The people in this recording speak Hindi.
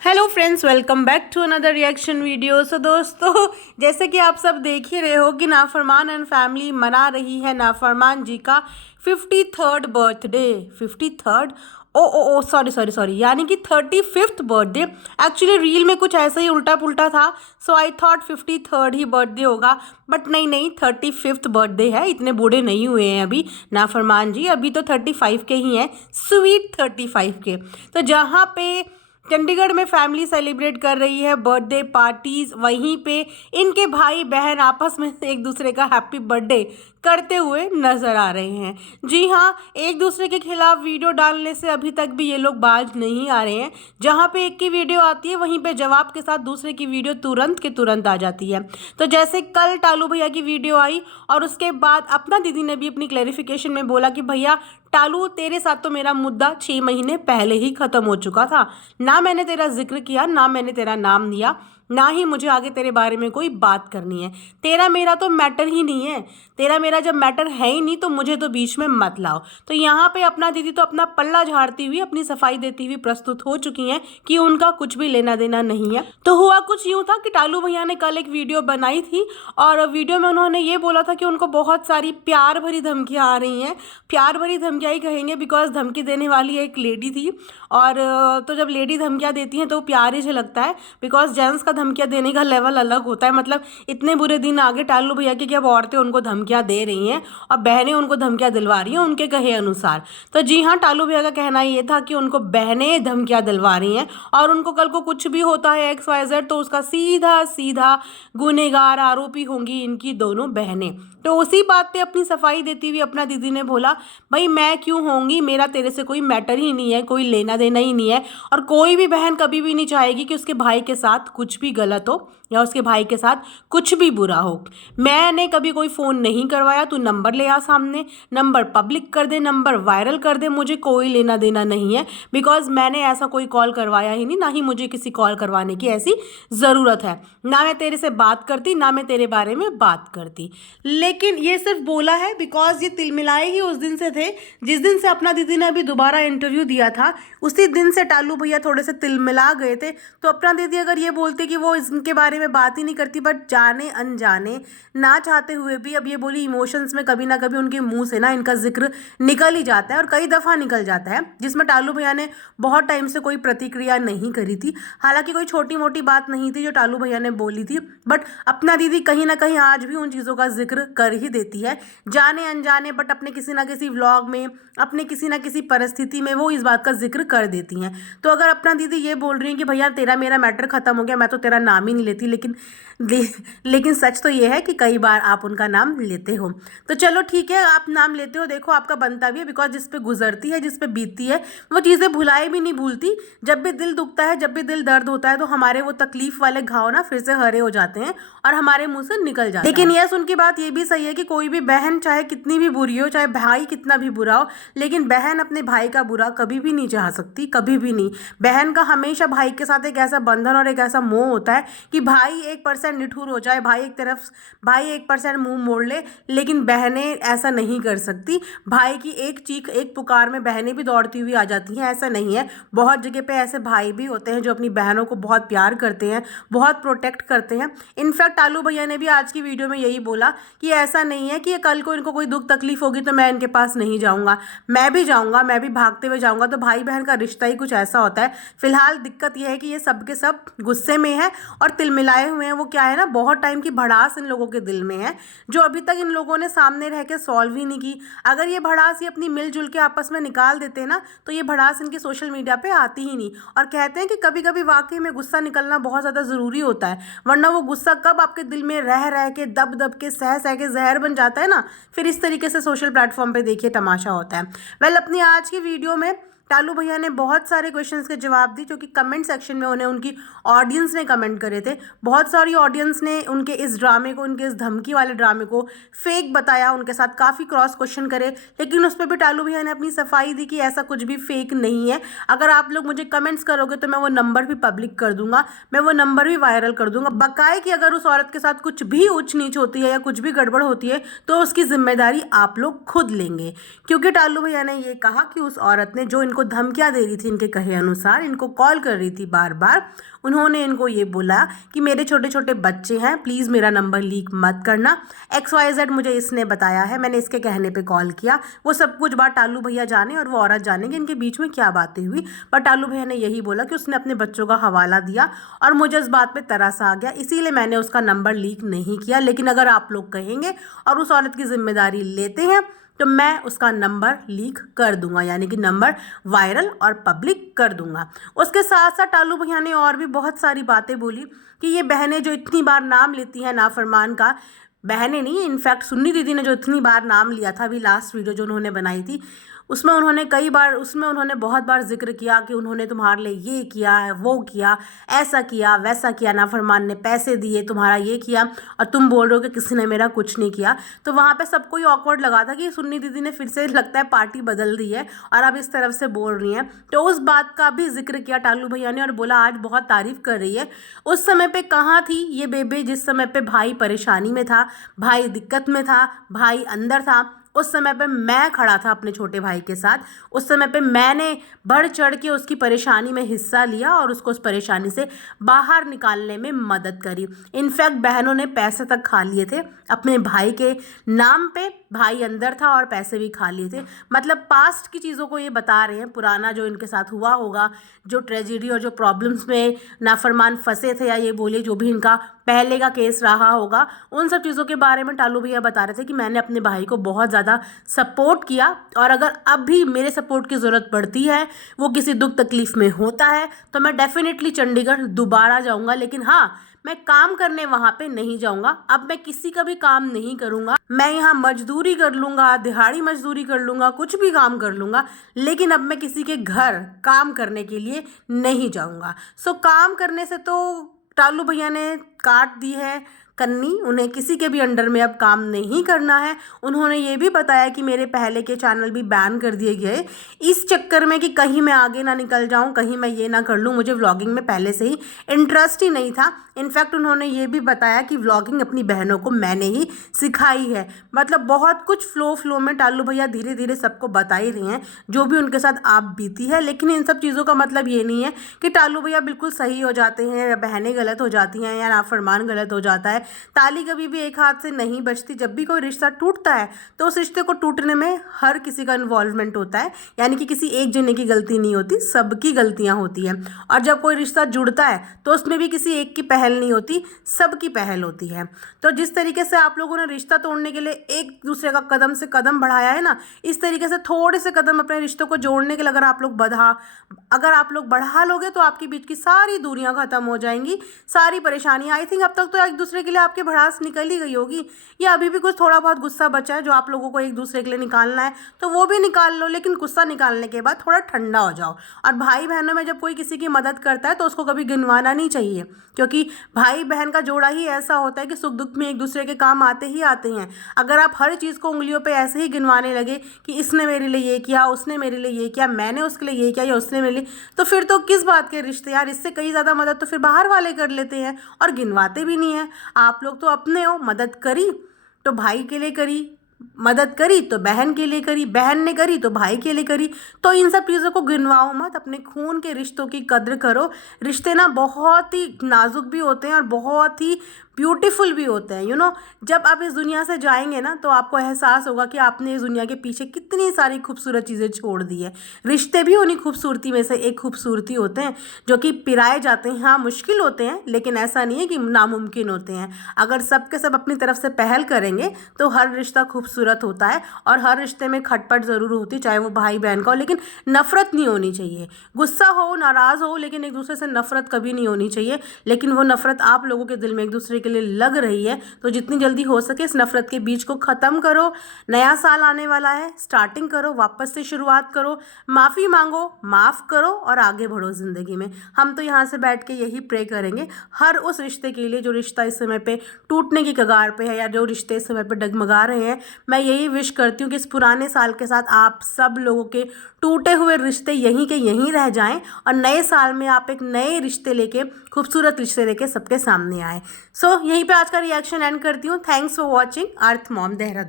Hello friends, welcome back to another reaction video. So दोस्तों, जैसे कि आप सब देख ही रहे हो कि नाफरमान एंड फैमिली मना रही है नाफरमान जी का 53rd बर्थडे। 53rd, ओ ओ ओ सॉरी सॉरी सॉरी, यानी कि 35th बर्थडे। एक्चुअली रील में कुछ ऐसा ही उल्टा पुल्टा था, सो आई थॉट 53rd ही बर्थडे होगा, बट नहीं नहीं, 35th बर्थडे है। इतने बूढ़े नहीं हुए हैं अभी नाफरमान जी, अभी तो 35 के ही हैं, स्वीट 35 के। तो जहाँ पे चंडीगढ़ में फैमिली सेलिब्रेट कर रही है बर्थडे पार्टीज, वहीं पे इनके भाई बहन आपस में एक दूसरे का हैप्पी बर्थडे करते हुए नजर आ रहे हैं। जी हाँ, एक दूसरे के खिलाफ वीडियो डालने से अभी तक भी ये लोग बाज नहीं आ रहे हैं। जहाँ पे एक की वीडियो आती है, वहीं पे जवाब के साथ दूसरे की वीडियो तुरंत के तुरंत आ जाती है। तो जैसे कल टालू भैया की वीडियो आई और उसके बाद अपना दीदी ने भी अपनी क्लेरिफिकेशन में बोला कि भैया टालू, तेरे साथ तो मेरा मुद्दा 6 महीने पहले ही खत्म हो चुका था। ना मैंने तेरा जिक्र किया, ना मैंने तेरा नाम लिया, ना ही मुझे आगे तेरे बारे में कोई बात करनी है। तेरा मेरा तो मैटर ही नहीं है। तेरा मेरा जब मैटर है ही नहीं तो मुझे तो बीच में मत लाओ। तो यहाँ पे अपना दीदी तो अपना पल्ला झाड़ती हुई, अपनी सफाई देती हुई प्रस्तुत हो चुकी हैं कि उनका कुछ भी लेना देना नहीं है। तो हुआ कुछ यूं था कि टालू भैया ने कल एक वीडियो बनाई थी और वीडियो में उन्होंने ये बोला था कि उनको बहुत सारी प्यार भरी धमकियां आ रही हैं। प्यार भरी धमकियां ही कहेंगे, बिकॉज धमकी देने वाली एक लेडी थी। और तो जब लेडी धमकियां देती हैं तो प्यार ही झलकता है, बिकॉज जेंट्स का धमकियां देने का लेवल अलग होता है। मतलब इतने बुरे दिन आगे टालू भैया के कि अब औरतें उनको धमकियां दे रही हैं और बहनें उनको धमकियां दिलवा रही हैं उनके कहे अनुसार। तो जी हाँ, टालू भैया का कहना ये था कि उनको बहनें धमकियां दिलवा रही हैं और उनको कल को कुछ भी होता है XYZ तो उसका सीधा सीधा गुनहगार आरोपी होंगी इनकी दोनों बहनें। तो उसी बात पे अपनी सफाई देती हुई अपना दीदी ने बोला, भाई मैं क्यों होंगी, मेरा तेरे से कोई मैटर ही नहीं है, कोई लेना देना ही नहीं है। और कोई भी बहन कभी भी नहीं चाहेगी कि उसके भाई के साथ कुछ भी गलत हो या उसके भाई के साथ कुछ भी बुरा हो। मैंने कभी कोई फ़ोन नहीं करवाया, तू नंबर ले आ सामने, नंबर पब्लिक कर दे, नंबर वायरल कर दे, मुझे कोई लेना देना नहीं है। बिकॉज मैंने ऐसा कोई कॉल करवाया ही नहीं, ना ही मुझे किसी कॉल करवाने की ऐसी ज़रूरत है। ना मैं तेरे से बात करती, ना मैं तेरे बारे में बात करती। लेकिन ये सिर्फ बोला है बिकॉज ये तिलमिलाए ही उस दिन से थे जिस दिन से अपना दीदी ने अभी दोबारा इंटरव्यू दिया था। उसी दिन से टालू भैया थोड़े से तिलमिला गए थे। तो अपना दीदी अगर ये बोलते कि वो इनके बारे में बात ही नहीं करती, बट जाने अनजाने, ना चाहते हुए भी, अब ये बोली इमोशंस में कभी ना कभी उनके मुंह से ना इनका जिक्र निकल ही जाता है और कई दफ़ा निकल जाता है, जिसमें टालू भैया ने बहुत टाइम से कोई प्रतिक्रिया नहीं करी थी। हालांकि कोई छोटी मोटी बात नहीं थी जो टालू भैया ने बोली थी, बट अपना दीदी कहीं ना कहीं आज भी उन चीज़ों का जिक्र कर ही देती है, जाने अनजाने, बट अपने किसी ना किसी व्लॉग में, अपने किसी ना किसी परिस्थिति में वो इस बात का जिक्र कर देती हैं। तो अगर अपना दीदी ये बोल रही हैं कि भैया तेरा मेरा मैटर खत्म हो गया, मैं तो तेरा नाम ही नहीं लेती, लेकिन सच तो ये है कि कई बार आप उनका नाम लेते हो। तो चलो ठीक है, आप नाम लेते हो, देखो आपका बनता भी है, बिकॉज जिस पे गुजरती है, जिस पे बीतती है, वो चीज़ें भुलाए भी नहीं भूलती। जब भी दिल दुखता है, जब भी दिल दर्द होता है, तो हमारे वो तकलीफ वाले घाव ना फिर से हरे हो जाते हैं और हमारे मुंह से निकल जाते हैं। लेकिन यस, उनकी बात ये भी सही है कि कोई भी बहन चाहे कितनी भी बुरी हो, चाहे भाई कितना भी बुरा हो, लेकिन बहन अपने भाई का बुरा कभी भी नहीं चाह सकती, कभी भी नहीं। बहन का हमेशा भाई के साथ एक ऐसा बंधन और एक ऐसा मोह होता है कि भाई 1% निठुर हो जाए, भाई 1% मुंह मोड़ ले, लेकिन बहनें ऐसा नहीं कर सकती। भाई की एक चीख, एक पुकार में बहनें भी दौड़ती हुई आ जाती हैं, ऐसा नहीं है। बहुत जगह पे ऐसे भाई भी होते हैं जो अपनी बहनों को बहुत प्यार करते हैं, बहुत प्रोटेक्ट करते हैं। इनफैक्ट टालू भैया ने भी आज की वीडियो में यही बोला कि ऐसा नहीं है कि कल को इनको कोई दुख तकलीफ होगी तो मैं इनके पास नहीं जाऊंगा, मैं भी जाऊंगा, मैं भी भागते हुए जाऊंगा। तो भाई बहन का रिश्ता ही कुछ ऐसा होता है। फिलहाल दिक्कत यह है कि ये सब के सब गुस्से में है और तिलमिलाए हुए हैं। वो क्या है ना, बहुत टाइम की भड़ास इन लोगों के दिल में है जो अभी तक इन लोगों ने सामने रह के सॉल्व ही नहीं की। अगर ये भड़ास ये अपनी मिलजुल के आपस में निकाल देते ना, तो ये भड़ास इनकी सोशल मीडिया पे आती ही नहीं। और कहते हैं कि कभी कभी वाकई में गुस्सा निकलना बहुत ज़्यादा ज़रूरी होता है, वरना वो गुस्सा कब आपके दिल में रह रह के, दब दब के, सह सह के जहर बन जाता है ना, फिर इस तरीके से सोशल प्लेटफॉर्म पे देखिए तमाशा होता है। वेल, अपनी आज की वीडियो में टालू भैया ने बहुत सारे क्वेश्चंस के जवाब दी जो कि कमेंट सेक्शन में उन्हें उनकी ऑडियंस ने कमेंट करे थे। बहुत सारी ऑडियंस ने उनके इस ड्रामे को, उनके इस धमकी वाले ड्रामे को फेक बताया, उनके साथ काफ़ी क्रॉस क्वेश्चन करे, लेकिन उस पर भी टालू भैया ने अपनी सफाई दी कि ऐसा कुछ भी फेक नहीं है। अगर आप लोग मुझे कमेंट्स करोगे तो मैं वो नंबर भी पब्लिक कर दूंगा, मैं वो नंबर भी वायरल कर दूंगा, बकाए कि अगर उस औरत के साथ कुछ भी ऊंच नीच होती है या कुछ भी गड़बड़ होती है तो उसकी जिम्मेदारी आप लोग खुद लेंगे। क्योंकि टालू भैया ने ये कहा कि उस औरत ने जो इनको इनको धमकियां दे रही थी, इनके कहे अनुसार इनको कॉल कर रही थी बार बार। उन्होंने इनको ये बोला कि मेरे छोटे छोटे बच्चे हैं, प्लीज़ मेरा नंबर लीक मत करना, XYZ मुझे इसने बताया है, मैंने इसके कहने पे कॉल किया। वो सब कुछ बात टालू भैया जाने और वो औरत जाने कि इनके बीच में क्या बातें हुई, पर टालू भैया ने यही बोला कि उसने अपने बच्चों का हवाला दिया और मुझे इस बात पे तरस आ गया, इसीलिए मैंने उसका नंबर लीक नहीं किया। लेकिन अगर आप लोग कहेंगे और उस औरत की जिम्मेदारी लेते हैं तो मैं उसका नंबर लीक कर दूंगा, यानी कि नंबर वायरल और पब्लिक कर दूंगा। उसके साथ साथ टालू भैया ने और भी बहुत सारी बातें बोली कि ये बहनें जो इतनी बार नाम लेती हैं नाफरमान का, बहनें नहीं, इनफैक्ट सुन्नी दीदी ने जो इतनी बार नाम लिया था अभी लास्ट वीडियो जो उन्होंने बनाई थी, उसमें उन्होंने बहुत बार जिक्र किया कि उन्होंने तुम्हारे लिए ये किया, वो किया, ऐसा किया, वैसा किया, नाफरमान ने पैसे दिए, तुम्हारा ये किया, और तुम बोल रहे हो कि किसी ने मेरा कुछ नहीं किया। तो वहाँ पे सबको ही ऑकवर्ड लगा था कि सुन्नी दीदी ने फिर से लगता है पार्टी बदल दी है और अब इस तरफ से बोल रही हैं। तो उस बात का भी जिक्र किया टालू भैया ने और बोला आज बहुत तारीफ कर रही है। उस समय पे कहाँ थी ये बेबे जिस समय पे भाई परेशानी में था, भाई दिक्कत में था, भाई अंदर था। उस समय पे मैं खड़ा था अपने छोटे भाई के साथ, उस समय पे मैंने बढ़ चढ़ के उसकी परेशानी में हिस्सा लिया और उसको उस परेशानी से बाहर निकालने में मदद करी। इनफैक्ट बहनों ने पैसे तक खा लिए थे अपने भाई के नाम पे, भाई अंदर था और पैसे भी खा लिए थे। मतलब पास्ट की चीज़ों को ये बता रहे हैं, पुराना जो इनके साथ हुआ होगा, जो ट्रेजिडी और जो प्रॉब्लम्स में नाफरमान फंसे थे, या ये बोलिए जो भी इनका पहले का केस रहा होगा, उन सब चीज़ों के बारे में टालू भैया बता रहे थे कि मैंने अपने भाई को बहुत ज़्यादा सपोर्ट किया और अगर अब भी मेरे सपोर्ट की ज़रूरत पड़ती है, वो किसी दुख तकलीफ़ में होता है, तो मैं डेफिनेटली चंडीगढ़ दोबारा जाऊंगा। लेकिन हाँ, मैं काम करने वहाँ पे नहीं जाऊंगा। अब मैं किसी का भी काम नहीं करूंगा, मैं यहाँ मजदूरी कर लूँगा, दिहाड़ी मजदूरी कर लूँगा, कुछ भी काम कर लूँगा, लेकिन अब मैं किसी के घर काम करने के लिए नहीं जाऊँगा। सो काम करने से तो टालू भैया ने काट दी है कन्नी, उन्हें किसी के भी अंडर में अब काम नहीं करना है। उन्होंने ये भी बताया कि मेरे पहले के चैनल भी बैन कर दिए गए इस चक्कर में कि कहीं मैं आगे ना निकल जाऊं, कहीं मैं ये ना कर लूं, मुझे व्लॉगिंग में पहले से ही इंटरेस्ट ही नहीं था। इनफैक्ट उन्होंने ये भी बताया कि व्लॉगिंग अपनी बहनों को मैंने ही सिखाई है। मतलब बहुत कुछ फ्लो में टालू भैया धीरे धीरे सबको बता ही रहे हैं जो भी उनके साथ आप बीती है। लेकिन इन सब चीज़ों का मतलब ये नहीं है कि टालू भैया बिल्कुल सही हो जाते हैं या बहनें गलत हो जाती हैं या नाफरमान गलत हो जाता है। ताली कभी भी एक हाथ से नहीं बजती। जब भी कोई रिश्ता टूटता है तो उस रिश्ते को टूटने में हर किसी का इन्वॉल्वमेंट होता है, यानी कि किसी एक जने की गलती नहीं होती, सबकी गलतियां होती हैं। और जब कोई रिश्ता जुड़ता है तो उसमें भी किसी एक की पहल नहीं होती, सबकी पहल होती है। तो जिस तरीके से आप लोगों ने रिश्ता तोड़ने के लिए एक दूसरे का कदम से कदम बढ़ाया है ना, इस तरीके से थोड़े से कदम अपने रिश्तों को जोड़ने के लिए अगर आप लोग बढ़ा लोगे तो आपके बीच की सारी दूरियां खत्म हो जाएंगी, सारी परेशानियां। आई थिंक अब तक तो एक दूसरे के लिए आपके भड़ास निकल ही गई होगी, या अभी भी कुछ थोड़ा बहुत गुस्सा बचा है जो आप लोगों को एक दूसरे के लिए निकालना है तो वो भी निकाल लो। लेकिन गुस्सा निकालने के बाद थोड़ा ठंडा हो जाओ। और भाई बहनों में जब कोई किसी की मदद करता है तो उसको कभी गिनवाना नहीं चाहिए, क्योंकि भाई बहन का जोड़ा ही ऐसा होता है कि सुख दुख में एक दूसरे के काम आते ही आते हैं। अगर आप हर चीज़ को उंगलियों पे ऐसे ही गिनवाने लगे कि इसने मेरे लिए ये किया, उसने मेरे लिए ये किया, मैंने उसके लिए ये किया या उसने मेरे लिए, तो फिर तो किस बात के रिश्ते यार। इससे कई ज़्यादा मदद तो फिर बाहर वाले कर लेते हैं और गिनवाते भी नहीं है। आप लोग तो अपने हो, मदद करी तो भाई के लिए करी, मदद करी तो बहन के लिए करी, बहन ने करी तो भाई के लिए करी। तो इन सब चीज़ों को गिनवाओ मत, अपने खून के रिश्तों की कद्र करो। रिश्ते ना बहुत ही नाजुक भी होते हैं और बहुत ही ब्यूटीफुल भी होते हैं। जब आप इस दुनिया से जाएंगे ना तो आपको एहसास होगा कि आपने इस दुनिया के पीछे कितनी सारी खूबसूरत चीज़ें छोड़ दी है। रिश्ते भी उन्हीं खूबसूरती में से एक खूबसूरती होते हैं जो कि पिराए जाते हैं। हाँ, मुश्किल होते हैं, लेकिन ऐसा नहीं है कि नामुमकिन होते हैं। अगर सब के सब अपनी तरफ से पहल करेंगे तो हर रिश्ता खूबसूरत होता है और हर रिश्ते में खटपट ज़रूर होती, चाहे वो भाई बहन का हो, लेकिन नफरत नहीं होनी चाहिए। गुस्सा हो, नाराज़ हो, लेकिन एक दूसरे से नफरत कभी नहीं होनी चाहिए। लेकिन वो नफरत आप लोगों के दिल में एक दूसरे के लिए लग रही है तो जितनी जल्दी हो सके इस नफरत के बीज को ख़त्म करो। नया साल आने वाला है, स्टार्टिंग करो, वापस से शुरुआत करो, माफ़ी मांगो, माफ़ करो और आगे बढ़ो ज़िंदगी में। हम तो यहाँ से बैठ के यही प्रे करेंगे हर उस रिश्ते के लिए जो रिश्ता इस समय पे टूटने की कगार पे है या जो रिश्ते इस समय पे डगमगा रहे हैं। मैं यही विश करती हूँ कि इस पुराने साल के साथ आप सब लोगों के टूटे हुए रिश्ते यहीं के यहीं रह जाएं और नए साल में आप एक नए रिश्ते लेके, खूबसूरत रिश्ते लेके सबके सामने आए। सो यहीं पे आज का रिएक्शन एंड करती हूँ। Thanks for watching earth mom Dehradun.